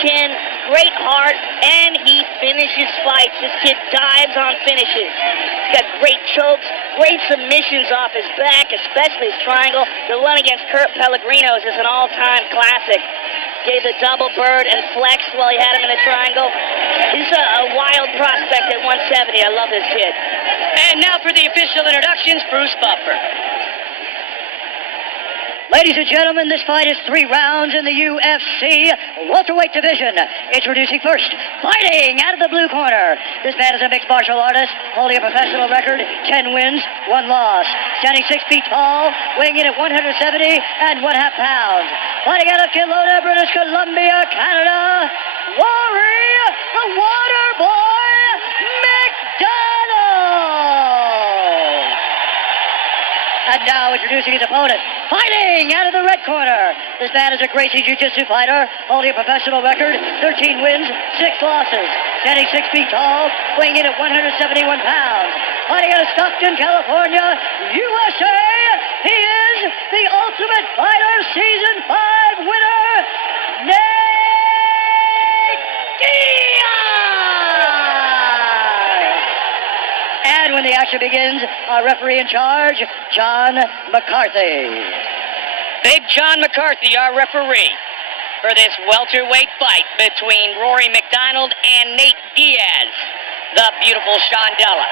chin, great heart, and he finishes fights. This kid dives on finishes. He's got great chokes, great submissions off his back, especially his triangle. The one against Kurt Pellegrino's is an all-time classic. Gave the double bird and flexed while he had him in a triangle. He's a wild prospect at 170. I love this kid. And now for the official introductions, Bruce Buffer. Ladies and gentlemen, this fight is 3 rounds in the UFC welterweight division. Introducing first, fighting out of the blue corner. This man is a mixed martial artist, holding a professional record, 10 wins, 1 loss. Standing 6 feet tall, weighing in at 170 and 1/2 pounds. Fighting out of Kelowna, British Columbia, Canada, Rory, the Water Boy Macdonald. And now introducing his opponent, fighting out of the red corner. This man is a Gracie Jiu-Jitsu fighter, holding a professional record, 13 wins, 6 losses. Standing 6 feet tall, weighing in at 171 pounds. Fighting out of Stockton, California, USA, he is the Ultimate Fighter Season 5 winner, Nate Diaz! And when the action begins, our referee in charge, John McCarthy. Big John McCarthy, our referee, for this welterweight fight between Rory Macdonald and Nate Diaz, the beautiful Shondella.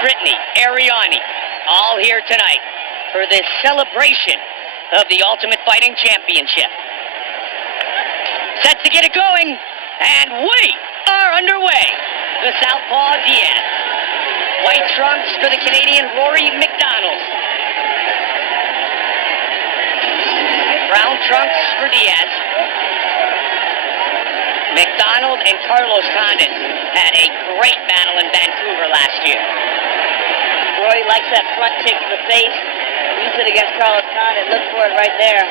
Brittany, Ariani, all here tonight for this celebration of the Ultimate Fighting Championship. Set to get it going, and we are underway. The southpaw Diaz. White trunks for the Canadian Rory Macdonald. Brown trunks for Diaz. Macdonald and Carlos Condon had a great battle in Vancouver last year. Rory likes that front kick to the face. Used it against Carlos Condon. Look for it right there.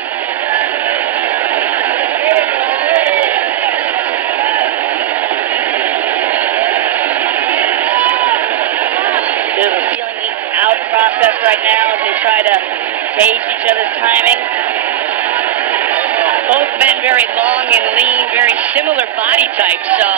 There's a feeling out process right now as they try to gauge each other's timing. Both men very long and lean, very similar body types, so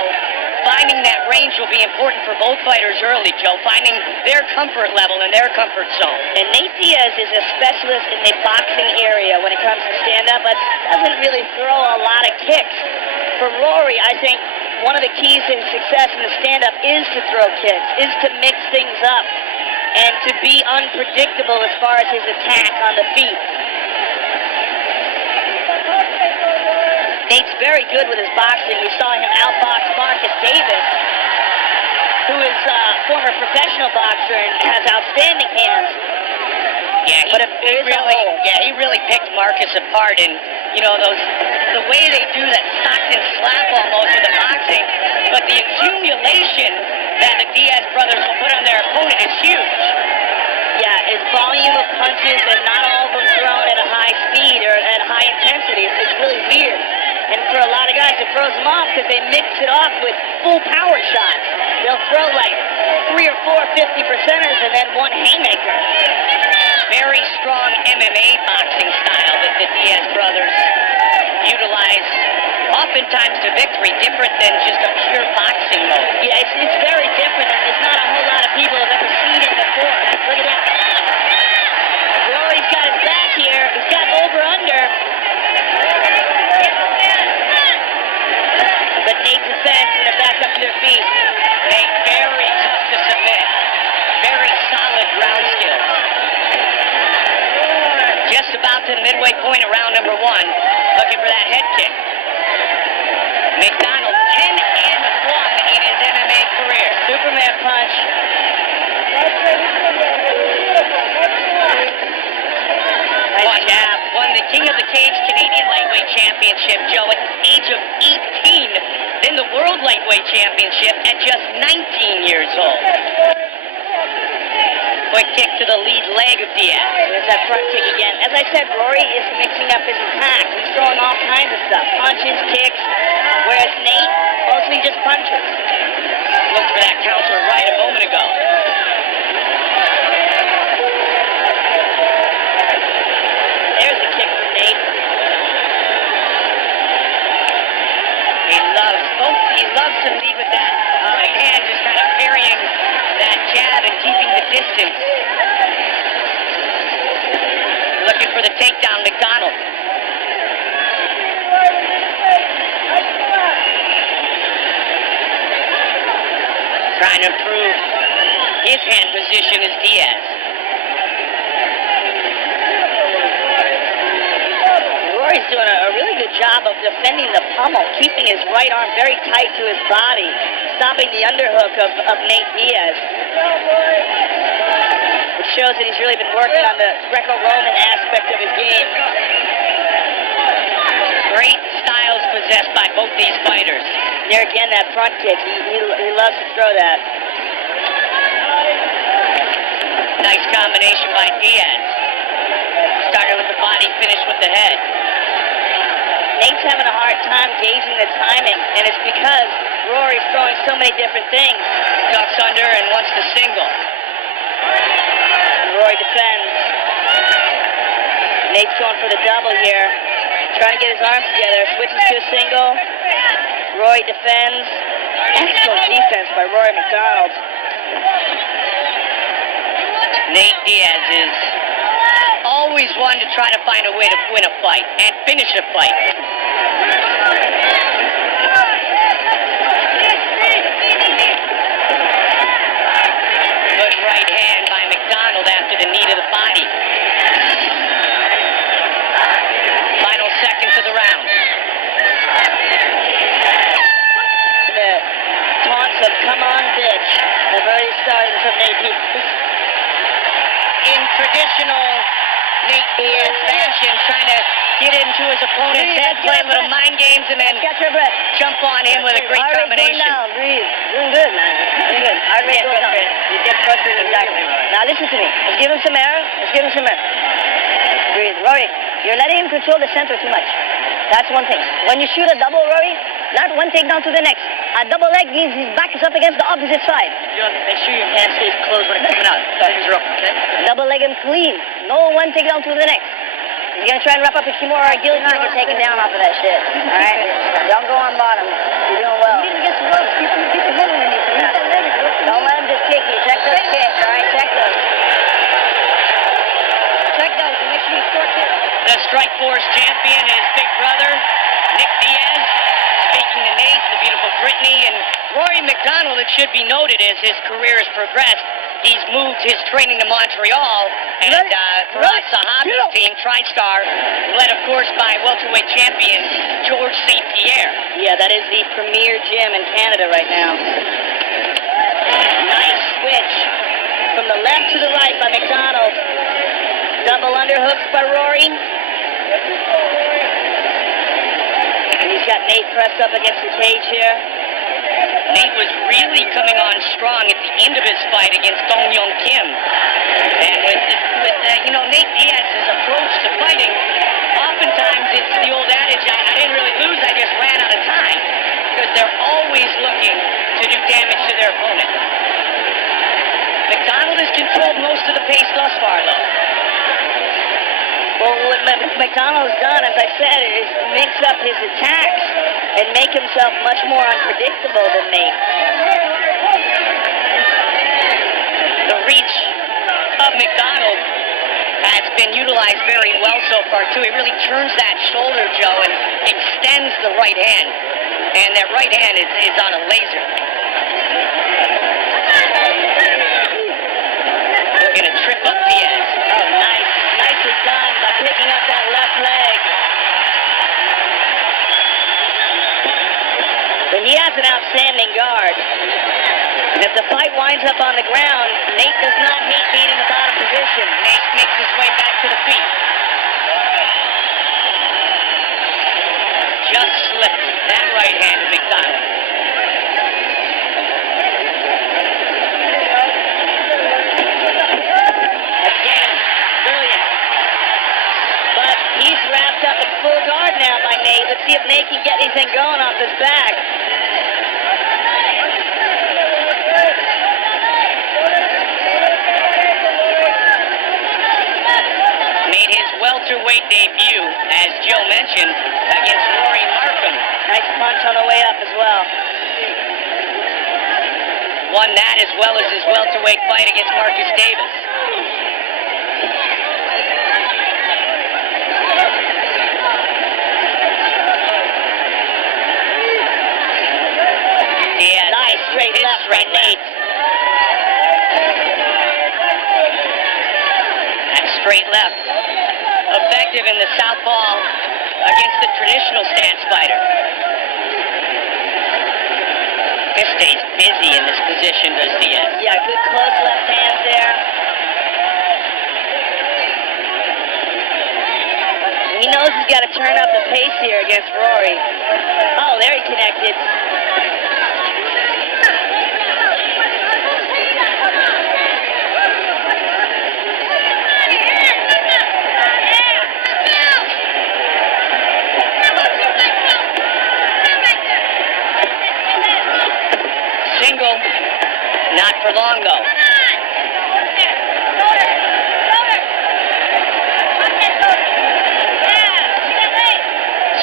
finding that range will be important for both fighters early, Joe, finding their comfort level and their comfort zone. And Nate Diaz is a specialist in the boxing area when it comes to stand-up, but doesn't really throw a lot of kicks. For Rory, I think one of the keys to his success in the stand-up is to throw kicks, is to mix things up, and to be unpredictable as far as his attack on the feet. Nate's very good with his boxing. We saw him outbox Marcus Davis, who is a former professional boxer and has outstanding hands. Yeah, he really picked Marcus apart, and the way they do that Stockton slap almost with the boxing, but the accumulation that the Diaz brothers will put on their opponent is huge. Yeah, his volume of punches and not all of them thrown at a high speed or at a high intensity. It's really weird. And for a lot of guys, it throws them off because they mix it off with full power shots. They'll throw like 3 or 4 50%ers and then one haymaker. Very strong MMA boxing style that the Diaz brothers utilize, oftentimes to victory, different than just a pure boxing mode. Yeah, it's very different, and there's not a whole lot of people who have ever seen it before. Look at that. Rory's got his back here. He's got over-under. But Nate's defense, and they're back up to their feet. Nate, very tough to submit. Very solid ground skills. Just about to the midway point of round number 1. Looking for that head kick. Macdonald, 10-1 in his MMA career. Superman punch. Nice jab. Won the King of the Cage Canadian Lightweight Championship, Joe, at the age of 18. Then the World Lightweight Championship at just 19 years old. Quick kick to the lead leg of Diaz. There's that front kick again. As I said, Rory is mixing up his attack. He's throwing all kinds of stuff. Punches, kicks. Whereas Nate, mostly just punches. Looked for that counter right a moment ago. There's a kick from Nate. Nate with that right hand just kind of parrying that jab and keeping the distance. Looking for the takedown, Macdonald. Trying to improve his hand position is Diaz. Rory's doing a really good job of defending the pummel, keeping his right arm very tight to his body, stopping the underhook of Nate Diaz. It shows that he's really been working on the Greco-Roman aspect of his game. Great styles possessed by both these fighters. There again, that front kick. He loves to throw that. Nice combination by Diaz. Started with the body, finished with the head. Nate's having a hard time gauging the timing, and it's because Rory's throwing so many different things. Ducks under and wants the single. Rory defends. Nate's going for the double here. Trying to get his arms together. Switches to a single. Rory defends. Excellent defense by Rory Macdonald. Nate Diaz is always one to try to find a way to win a fight and finish a fight. Good right hand by Macdonald after the knee to the body. Final seconds of the round. The taunts of "come on, bitch" have already started from Nate Diaz. In traditional Nate Diaz fashion, trying to get into his opponent's head, play a little mind games, and then Catch your breath. jump on him with a great Heart rate's going combination. down. Breathe. Doing good, man. Doing good. Heart rate goes down. You get frustrated. Exactly. Now listen to me. Let's give him some air. Let's give him some air. Breathe. Rory, you're letting him control the center too much. That's one thing. When you shoot a double, Rory, not one takedown to the next. A double leg means his back is up against the opposite side. Make sure your hand stays closed when it's coming out. Things are up, okay? Double leg him clean. No one takedown to the next. He's gonna try and wrap up a Kimura or a guillotine. Get taken down off of that shit. All right? Don't go on bottom. You're doing well. You didn't get the ropes. Keep the head underneath him. Don't let him just kick you. Check those kicks. All right? Check those. Check those and make sure you score kicks. The Strikeforce champion is big brother, Nick Diaz. Speaking to Nate, the beautiful Brittany, and Rory Macdonald, it should be noted as his career has progressed, he's moved his training to Montreal, and Faraz Sahabi's team, TriStar, led, of course, by welterweight champion George St. Pierre. Yeah, that is the premier gym in Canada right now. Nice switch from the left to the right by Macdonald. Double underhooks by Rory. And he's got Nate pressed up against the cage here. Nate was really coming on strong at the end of his fight against Dong Young Kim. And with Nate Diaz's approach to fighting, oftentimes it's the old adage, I didn't really lose, I just ran out of time. Because they're always looking to do damage to their opponent. Macdonald has controlled most of the pace thus far, though. Well, what Macdonald's done, as I said, is mix up his attacks and make himself much more unpredictable than Nate. The reach of Macdonald has been utilized very well so far, too. He really turns that shoulder, Joe, and extends the right hand. And that right hand is on a laser. Looking to trip up Diaz. Oh, nice. Nicely done by picking up that left leg. But he has an outstanding guard. And if the fight winds up on the ground, Nate does not hate being in the bottom position. Nate makes his way back to the feet. Just slipped that right hand to Macdonald. Again, brilliant. But he's wrapped up in full guard now by Nate. Let's see if Nate can get anything going off his back. Made his welterweight debut, as Joe mentioned, against Rory Markham. Nice punch on the way up as well. won that as well as his welterweight fight against Marcus Davis. Diaz, Nice straight left, straight left. That straight left. Effective in the southpaw against the traditional stance fighter. He stays busy in this position, does Diaz? Yeah, good close left hand there. He knows he's got to turn up the pace here against Rory. Oh, there he connected. Single, not for long though.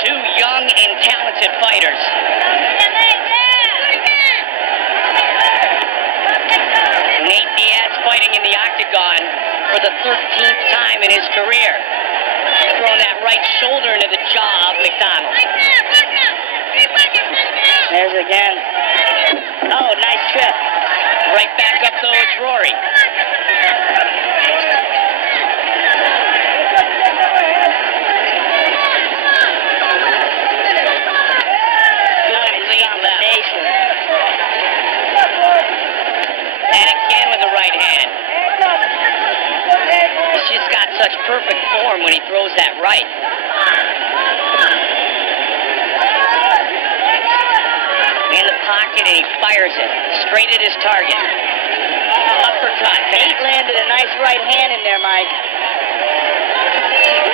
Two young and talented fighters. Nate Diaz fighting in the octagon for the 13th time in his career. Throwing that right shoulder into the jaw of Macdonald. There's it again. Oh, nice trip. Right back up though is Rory. Nice combination. And again with the right hand. He's just got such perfect form when he throws that right. In the pocket and he fires it straight at his target. Uppercut. Nate landed a nice right hand in there, Mike.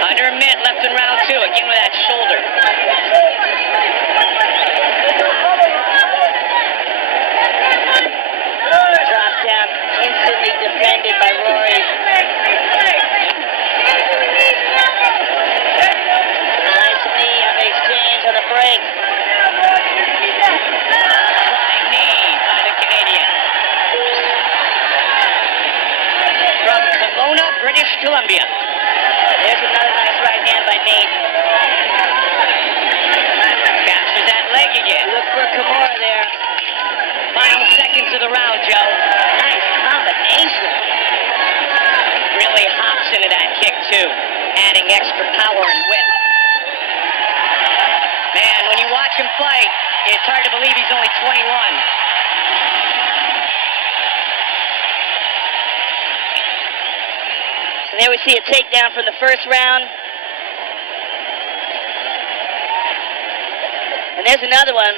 Under a minute left in round two. Again with that shoulder. Dropped down, instantly defended by Rory. Nice knee on the exchange on the break. Flying knee by the Canadian. From Kelowna, British Columbia. There's another nice right hand by Nate. Captures that leg again. Look for Kimura there. Final seconds of the round, Joe. Nice combination. Really hops into that kick, too. Adding extra power and width. Man, when you watch him fight, it's hard to believe he's only 21. And there we see a takedown from the first round. And there's another one.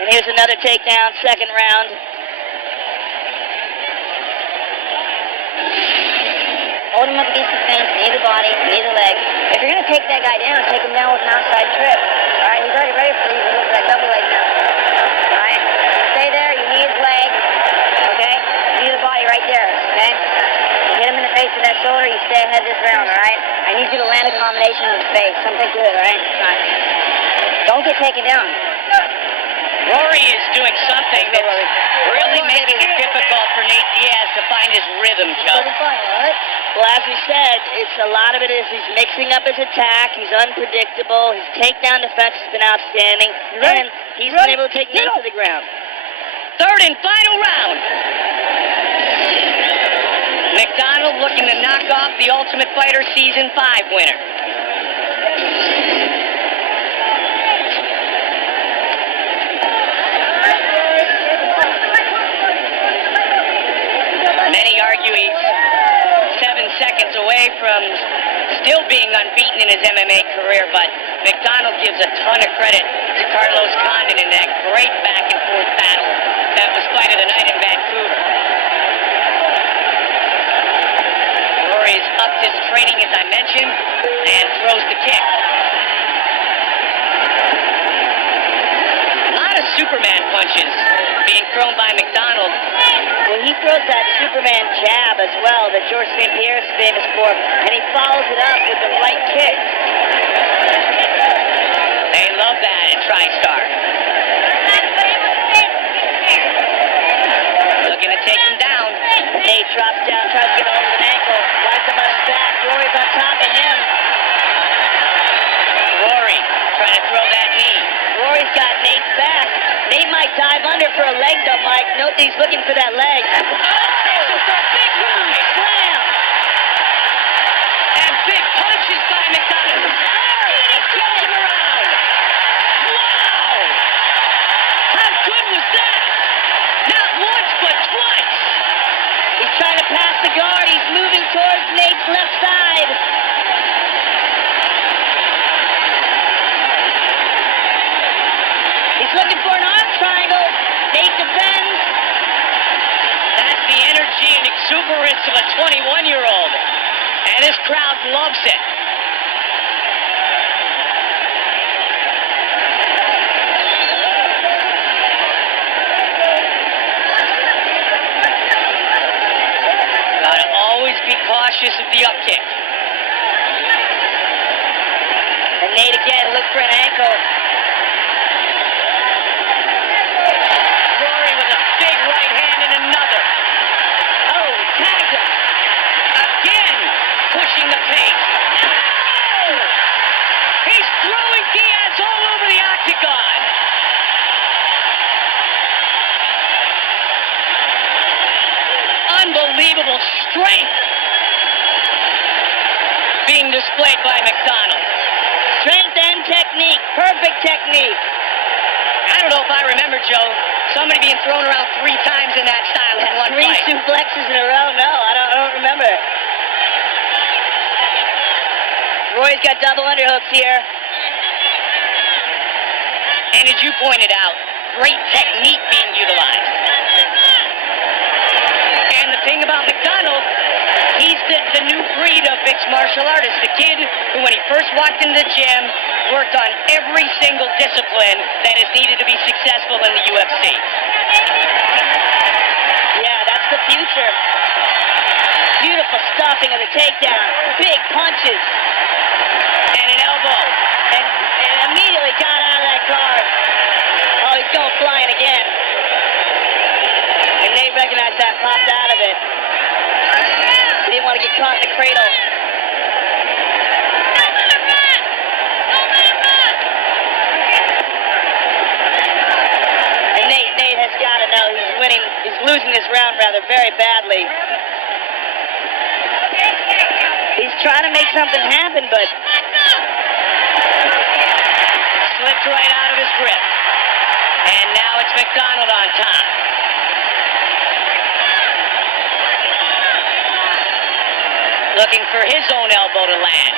And here's another takedown, second round. Hold him up against the fence, knee the body, knee the leg. If you're going to take that guy down, take him down with an outside trip. All right, he's already ready for you to look for that double leg now. All right, stay there, you knee his leg, okay? You knee the body right there, okay? You hit him in the face with that shoulder, you stay ahead this round, all right? I need you to land a combination in his face, something good, all right? All right. Don't get taken down. Rory is doing something that's really making it difficult for Nate Diaz to find his rhythm, Joe. Well, as we said, it's a lot of it is he's mixing up his attack. He's unpredictable. His takedown defense has been outstanding. And he's been able to take Nate to the ground. Third and final round. Macdonald looking to knock off the Ultimate Fighter Season 5 winner. Many argue he's 7 seconds away from still being unbeaten in his MMA career, but Macdonald gives a ton of credit to Carlos Condon in that great back-and-forth battle that was fight of the night in Vancouver. Rory's upped his training, as I mentioned, and throws the kick. A lot of Superman punches being thrown by Macdonald. Well, he throws that Superman jab as well that George St. Pierre is famous for, and he follows it up with the right kick. They love that. TriStar. Looking to take him down. Nate drops down, tries to get a hold of an ankle. Wipes him on his back. Rory's on top of him. Rory trying to throw that knee. Rory's got Nate's back. Nate might dive under for a leg though, Mike. Note that he's looking for that leg. Oh, big move. Slam! And big punches by McDonald. Oh, he's going around. Wow! How good was that? Not once, but twice. He's trying to pass the guard. He's moving towards Nate's left side. He's looking for an arm triangle. Nate defends. That's the energy and exuberance of a 21-year-old. And this crowd loves it. Gotta always be cautious of the up kick. And Nate again, look for an ankle. Rory with a big right hand and another. Oh, tagged him. Again, pushing the pace. Oh! He's throwing Diaz all over the octagon. Unbelievable strength being displayed by McDonald. Strength and technique. Perfect technique. I don't know if I remember, Joe, somebody being thrown around 3 times in that style in one Three fight. suplexes in a row? No, I don't remember. Roy's got double underhooks here. And as you pointed out, great technique being utilized. And the thing about McDonald, he's the new breed of mixed martial artist. The kid who, when he first walked into the gym, worked on every single discipline that is needed to be successful in the UFC. Yeah, that's the future. Beautiful stuffing of the takedown. Big punches. And an elbow. And immediately got out of that guard. Oh, he's going flying again. And Nate recognized that, popped out of it. He didn't want to get caught in the cradle. And Nate has got to know he's losing this round rather very badly. He's trying to make something happen, but Slipped right out of his grip. And now it's McDonald on top. Looking for his own elbow to land.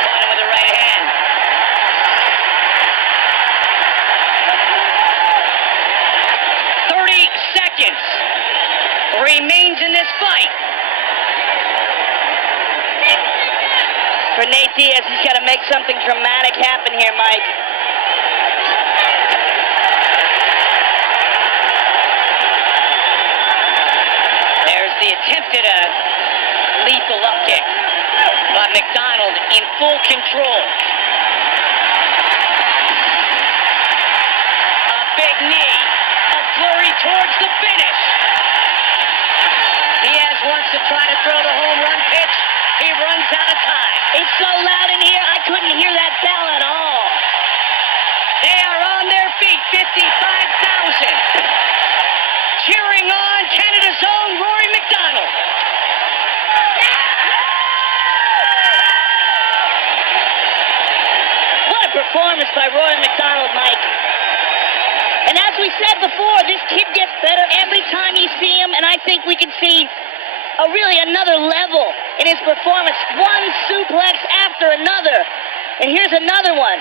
Caught him with the right hand. Seconds remains in this fight. for Nate Diaz, he's got to make something dramatic happen here, Mike. There's the attempted lethal up kick, but McDonald in full control. A big knee, a flurry towards the finish. Diaz wants to try to throw the home run pitch. He runs out of time. It's so loud in here, I couldn't hear that bell at all. They are on their feet, 55,000. Cheering on Canada's own Rory Macdonald. What a performance by Rory Macdonald, Mike. And as we said before, this kid gets better every time you see him, and I think we can see really another level in his performance. One suplex after another. And here's another one.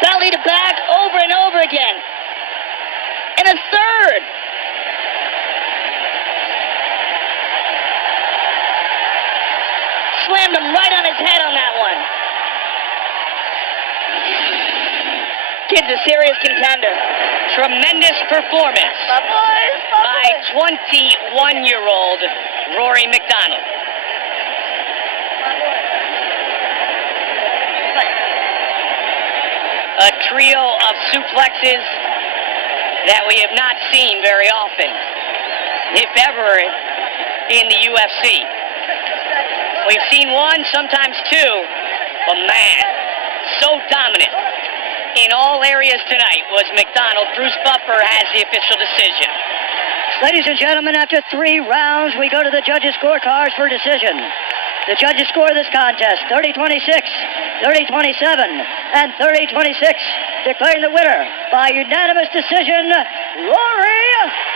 Belly to back over and over again. And a third. Slammed him right on his head on that one. Kid's a serious contender. Tremendous performance by 21-year-old Rory Macdonald. A trio of suplexes that we have not seen very often, if ever, in the UFC. We've seen one, sometimes two, but man, so dominant in all areas tonight was Macdonald. Bruce Buffer has the official decision. Ladies and gentlemen, after 3 rounds, we go to the judges' scorecards for decision. The judges score this contest 30-26, 30-27, and 30-26, declaring the winner by unanimous decision, Rory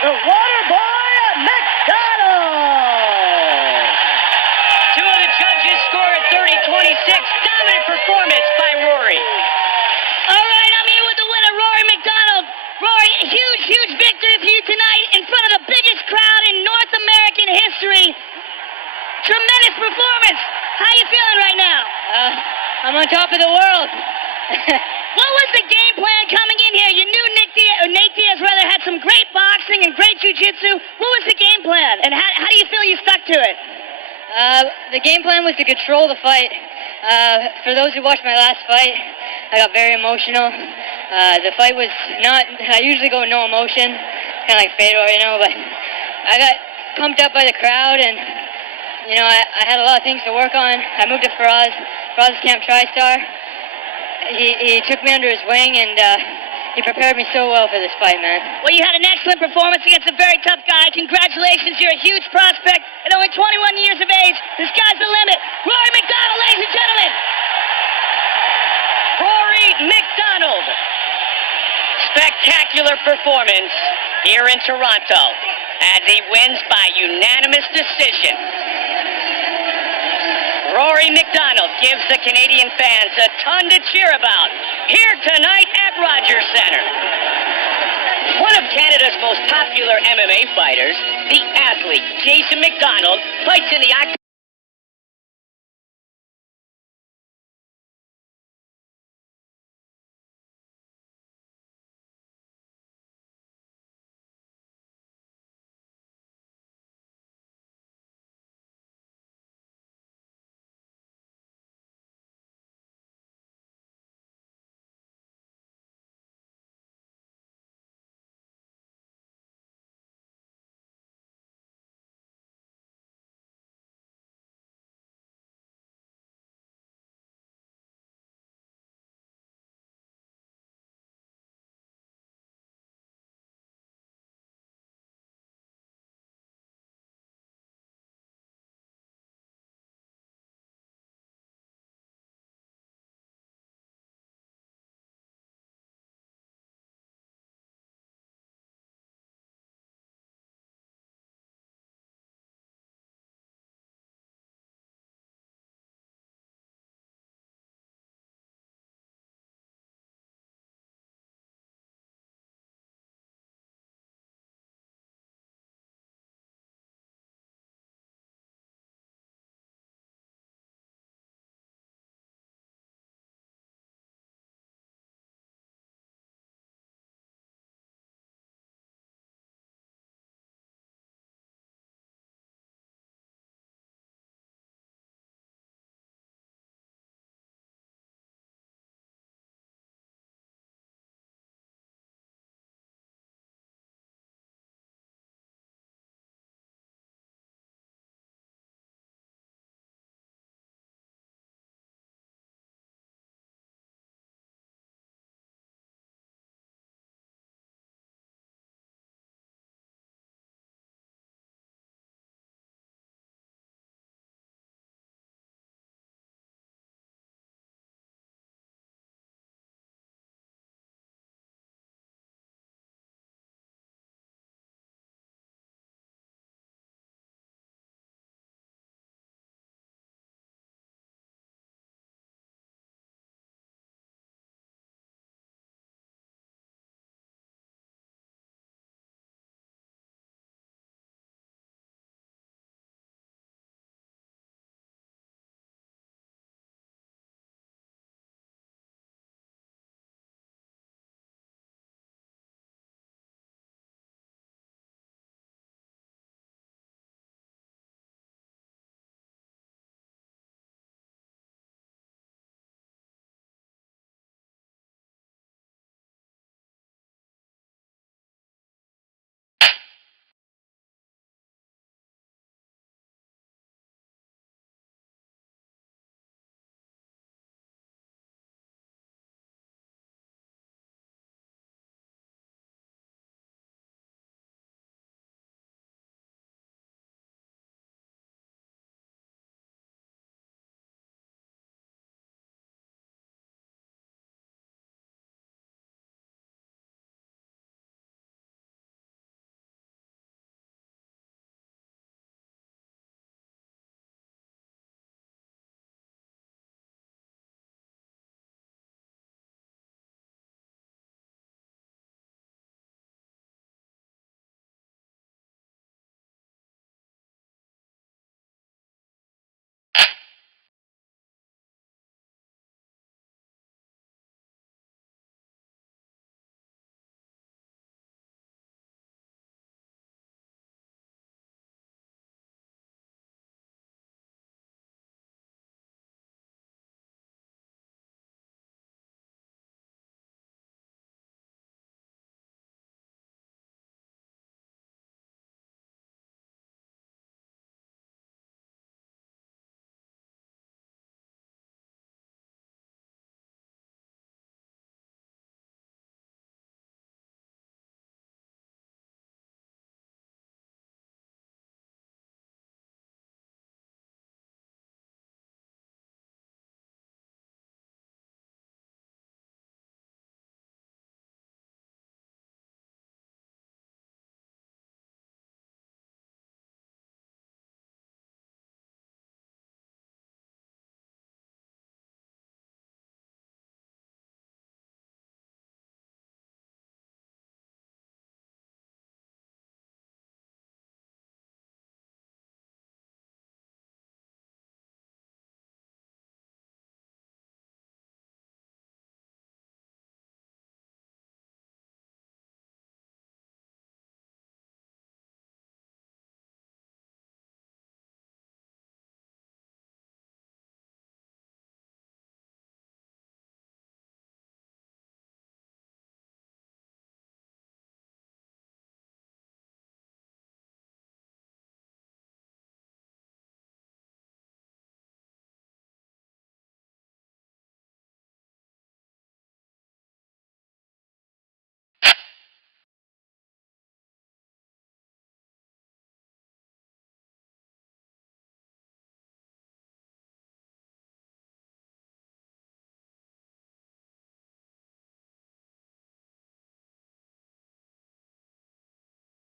the Waterboy Macdonald. Two of the judges score at 30-26. Dominant performance by Rory. All right, I'm here with the winner, Rory Macdonald. Rory, huge, huge victory for you tonight in front of the biggest crowd in North American history. Tremendous performance. How you feeling right now? I'm on top of the world. What was the game plan coming in here? You knew Nate Diaz had some great boxing and great jiu-jitsu. What was the game plan, and how do you feel you stuck to it? The game plan was to control the fight. For those who watched my last fight, I got very emotional. The fight was not, I usually go no emotion, kind of like Fedor, but I got pumped up by the crowd, and I had a lot of things to work on. I moved to Faraz's camp TriStar. He took me under his wing, and he prepared me so well for this fight, man. Well, you had an excellent performance against a very tough guy. Congratulations, you're a huge prospect at only 21 years of age. The sky's the limit. Rory Macdonald, ladies and gentlemen. Rory Macdonald. Spectacular performance here in Toronto as he wins by unanimous decision. Rory Macdonald gives the Canadian fans a ton to cheer about here tonight at Rogers Centre. One of Canada's most popular MMA fighters, the athlete Jason Macdonald, fights in the